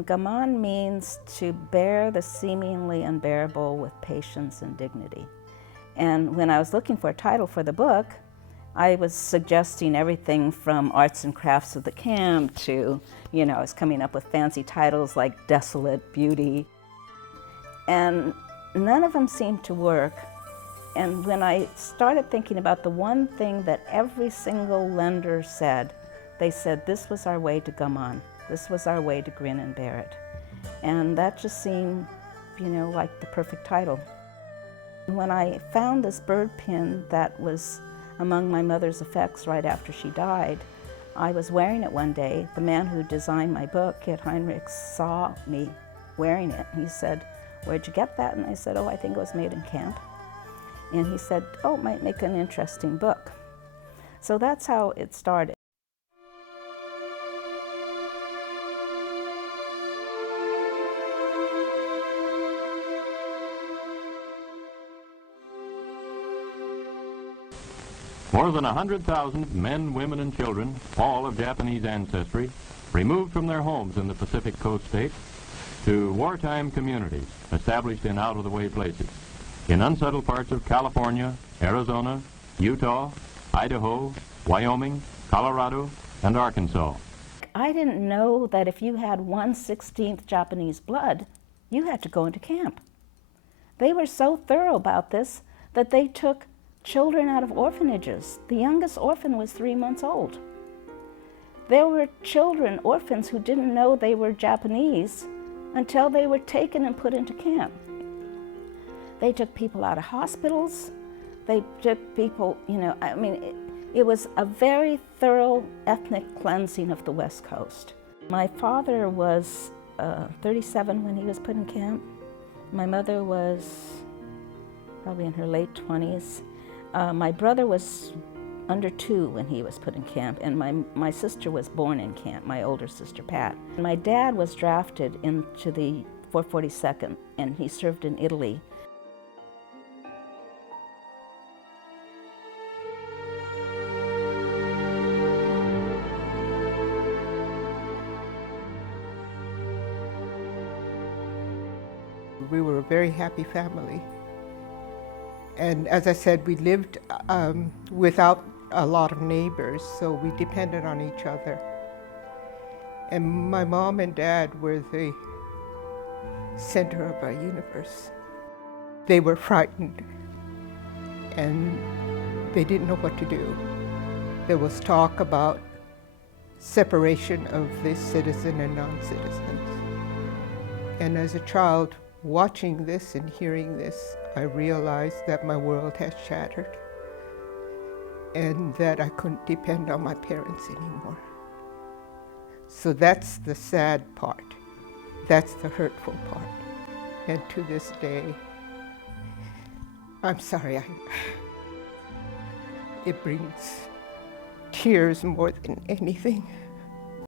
Gaman means to bear the seemingly unbearable with patience and dignity. And when I was looking for a title for the book, I was suggesting everything from arts and crafts of the camp to, I was coming up with fancy titles like Desolate Beauty. And none of them seemed to work. And when I started thinking about the one thing that every single lender said, they said this was our way to Gaman. This was our way to grin and bear it. And that just seemed, like the perfect title. When I found this bird pin that was among my mother's effects right after she died, I was wearing it one day. The man who designed my book at Renwick saw me wearing it. He said, "Where'd you get that?" And I said, "Oh, I think it was made in camp." And he said, "Oh, it might make an interesting book." So that's how it started. More than 100,000 men, women, and children, all of Japanese ancestry, removed from their homes in the Pacific Coast states to wartime communities established in out-of-the-way places, in unsettled parts of California, Arizona, Utah, Idaho, Wyoming, Colorado, and Arkansas. I didn't know that if you had 1/16 Japanese blood, you had to go into camp. They were so thorough about this that they took children out of orphanages. The youngest orphan was 3 months old. There were children, orphans, who didn't know they were Japanese until they were taken and put into camp. They took people out of hospitals. They took people, it was a very thorough ethnic cleansing of the West Coast. My father was 37 when he was put in camp. My mother was probably in her late 20s. My brother was under 2 when he was put in camp, and my sister was born in camp, my older sister, Pat. My dad was drafted into the 442nd, and he served in Italy. We were a very happy family. And as I said, we lived without a lot of neighbors, so we depended on each other. And my mom and dad were the center of our universe. They were frightened, and they didn't know what to do. There was talk about separation of the citizen and non-citizens. And as a child, watching this and hearing this, I realized that my world had shattered and that I couldn't depend on my parents anymore. So that's the sad part. That's the hurtful part. And to this day, I'm sorry, it brings tears more than anything.